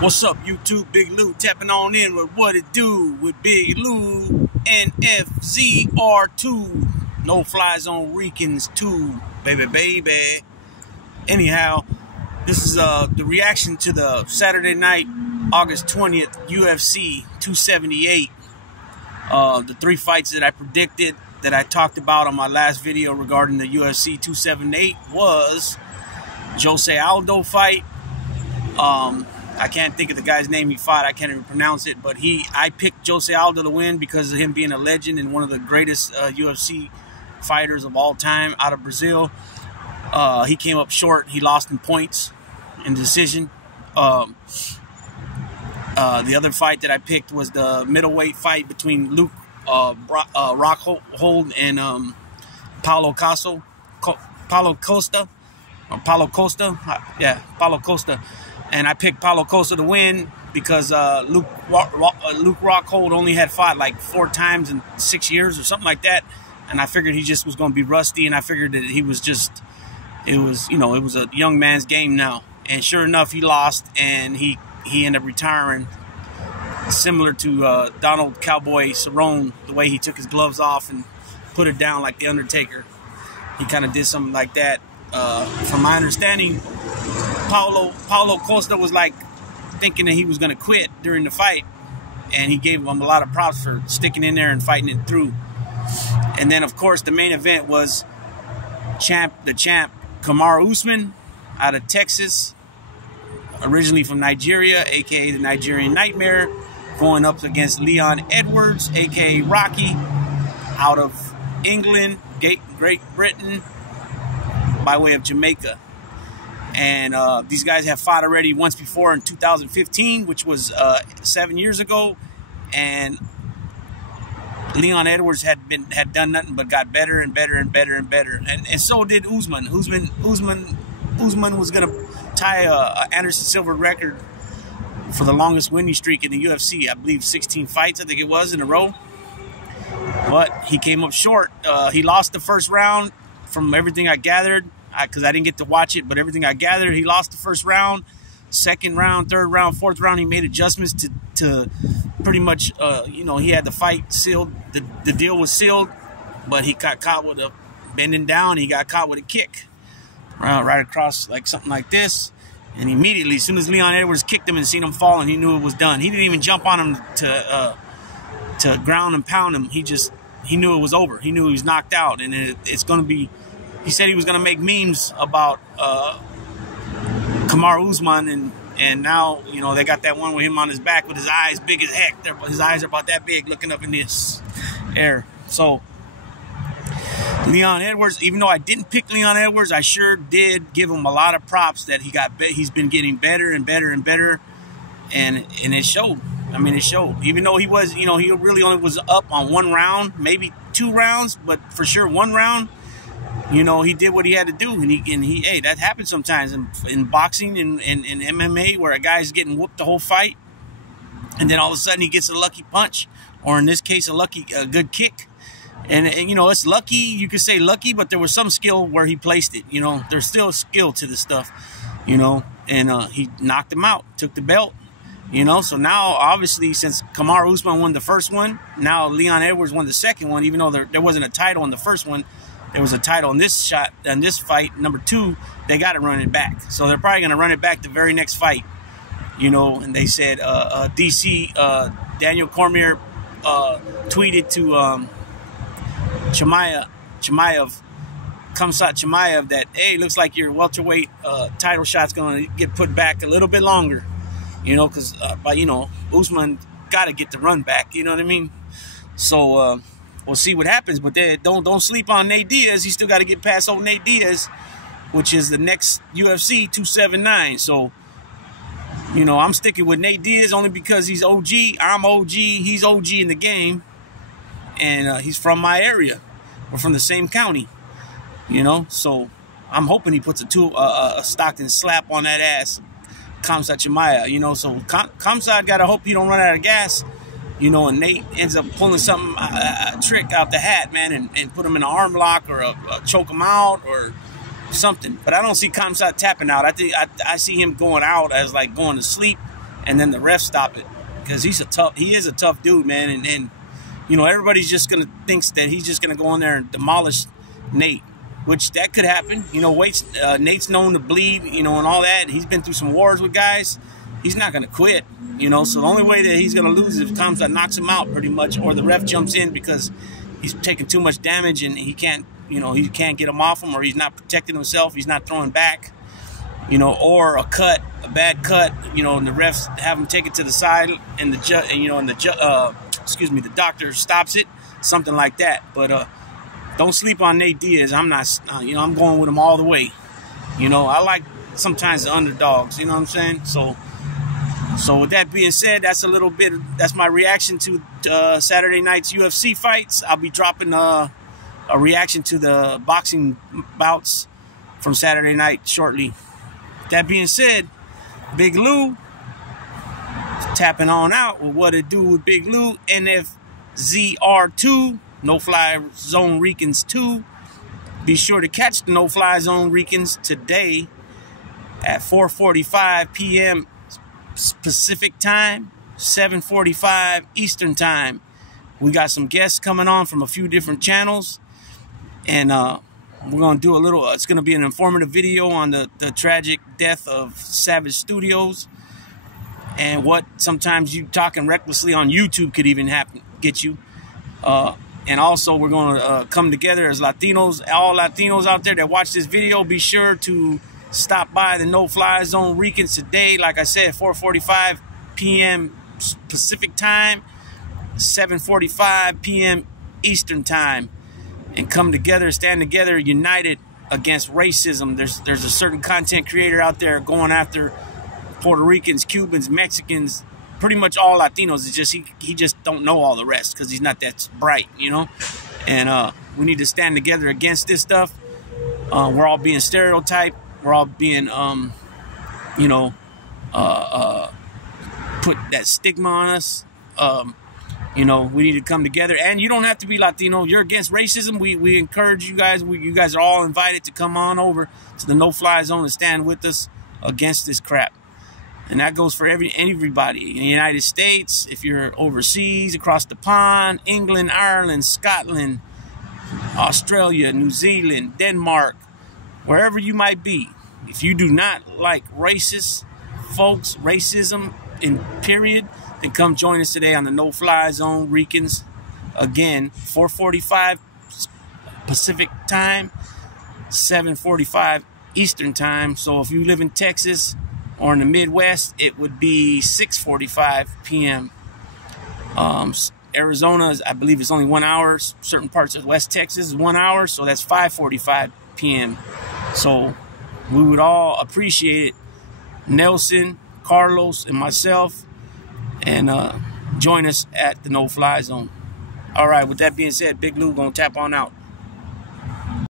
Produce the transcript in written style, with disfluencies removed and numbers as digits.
What's up, YouTube? Big Lou tapping on in with What It Do with Big Lou NFZR2. No Fly Zone Ricans 2, baby. Anyhow, this is the reaction to the Saturday night, August 20th, UFC 278. The 3 fights that I predicted, that I talked about on my last video regarding the UFC 278 was Jose Aldo fight. I can't think of the guy's name he fought. I can't even pronounce it. But I picked Jose Aldo to win because of him being a legend and one of the greatest UFC fighters of all time out of Brazil. He came up short. He lost in points in decision. The other fight that I picked was the middleweight fight between Luke Rockhold and Paulo Costa. And I picked Paulo Costa to win because Luke Rockhold only had fought like 4 times in 6 years or something like that. And I figured he just was going to be rusty, and I figured that it was a young man's game now. And sure enough, he lost, and he ended up retiring, similar to Donald Cowboy Cerrone, the way he took his gloves off and put it down like The Undertaker. He kind of did something like that. From my understanding, Paulo Costa was like thinking that he was going to quit during the fight, and he gave him a lot of props for sticking in there and fighting it through. And then, of course, the main event was the champ Kamaru Usman out of Texas, originally from Nigeria, aka the Nigerian Nightmare, going up against Leon Edwards, aka Rocky, out of England, Great Britain, by way of Jamaica. And these guys have fought already once before in 2015, which was 7 years ago. And Leon Edwards had done nothing but got better and better. And so did Usman. Usman was going to tie a Anderson Silva record for the longest winning streak in the UFC. I believe 16 fights, I think it was, in a row. But he came up short. He lost the first round from everything I gathered, because I didn't get to watch it, but everything I gathered, he lost the first round. Second round, third round, fourth round, he made adjustments to pretty much, he had the fight sealed. The deal was sealed, but he got caught with a bending down. He got caught with a kick right across, like something like this. And immediately, as soon as Leon Edwards kicked him and seen him falling, he knew it was done. He didn't even jump on him to ground and pound him. He knew it was over. He knew he was knocked out, and it's going to be. He said he was going to make memes about Kamaru Usman, and now, they got that one with him on his back with his eyes big as heck. His eyes are about that big, looking up in this air. So Leon Edwards, even though I didn't pick Leon Edwards, I sure did give him a lot of props that he's been getting better and better, and it showed. I mean, it showed. Even though he was, he really only was up on 1 round, maybe 2 rounds, but for sure 1 round. He did what he had to do, and hey, that happens sometimes in boxing and MMA, where a guy's getting whooped the whole fight, and then all of a sudden he gets a lucky punch, or in this case, a good kick. And it's lucky. You could say lucky, but there was some skill where he placed it. There's still skill to this stuff. And he knocked him out, took the belt. So now, obviously, since Kamaru Usman won the first one, now Leon Edwards won the second one, even though there wasn't a title in the first one. There was a title in this fight, number 2. They got to run it back. So they're probably going to run it back the very next fight. And they said, DC, Daniel Cormier tweeted to Khamzat Chimaev that, hey, looks like your welterweight title shot's going to get put back a little bit longer. Because, Usman got to get the run back. You know what I mean? So, we'll see what happens, but don't sleep on Nate Diaz. He still got to get past old Nate Diaz, which is the next UFC 279. So, I'm sticking with Nate Diaz only because he's OG. I'm OG. He's OG in the game, and he's from my area. We're from the same county, So I'm hoping he puts a Stockton slap on that ass, Khamzat Chimaev. So Khamzat got to hope he don't run out of gas. And Nate ends up pulling something, a trick out the hat, man, and put him in an arm lock or choke him out or something. But I don't see Khamzat tapping out. I see him going out as like going to sleep and then the ref stop it, because he is a tough dude, man. And you know, everybody's just gonna thinks that he's just gonna go in there and demolish Nate, which that could happen. You know, Nate's known to bleed, you know, and all that. He's been through some wars with guys. He's not gonna quit, you know. So the only way that he's gonna lose is if Kamzat knocks him out, pretty much, or the ref jumps in because he's taking too much damage and he can't, you know, he can't get him off him, or he's not protecting himself, he's not throwing back, you know, or a bad cut, you know, and the refs have him take it to the side, and the doctor stops it, something like that. But don't sleep on Nate Diaz. I'm not, you know, I'm going with him all the way. You know, I like sometimes the underdogs. You know what I'm saying? So with that being said, that's my reaction to Saturday night's UFC fights. I'll be dropping a reaction to the boxing bouts from Saturday night shortly. That being said, Big Lou tapping on out with What It Do with Big Lou, NFZR2, No Fly Zone Ricans 2. Be sure to catch the No Fly Zone Ricans today at 4:45 p.m. Pacific time, 7:45 Eastern time. We got some guests coming on from a few different channels, and we're going to do it's going to be an informative video on the tragic death of Savage Studios, and what sometimes you talking recklessly on YouTube could even get you. And also, we're going to come together as Latinos, all Latinos out there that watch this video. Be sure to stop by the No Fly Zone Ricans today. Like I said, 4:45 p.m. Pacific time, 7:45 p.m. Eastern time. And come together, stand together, united against racism. There's a certain content creator out there going after Puerto Ricans, Cubans, Mexicans, pretty much all Latinos. It's just he just don't know all the rest because he's not that bright, you know. And we need to stand together against this stuff. We're all being stereotyped. We're all being, you know, put that stigma on us. You know, we need to come together. And you don't have to be Latino. You're against racism. We encourage you guys. You guys are all invited to come on over to the No Fly Zone and stand with us against this crap. And that goes for everybody in the United States. If you're overseas, across the pond, England, Ireland, Scotland, Australia, New Zealand, Denmark, wherever you might be. If you do not like racist folks, racism in period, then come join us today on the No Fly Zone Ricans. Again, 4:45 Pacific time, 7:45 Eastern time. So if you live in Texas or in the Midwest, it would be 6:45 p.m. Arizona, I believe it's only 1 hour. Certain parts of West Texas is 1 hour, so that's 5:45 p.m. So we would all appreciate it. Nelson, Carlos, and myself, and join us at the No Fly Zone. All right, with that being said, Big Lou gonna tap on out.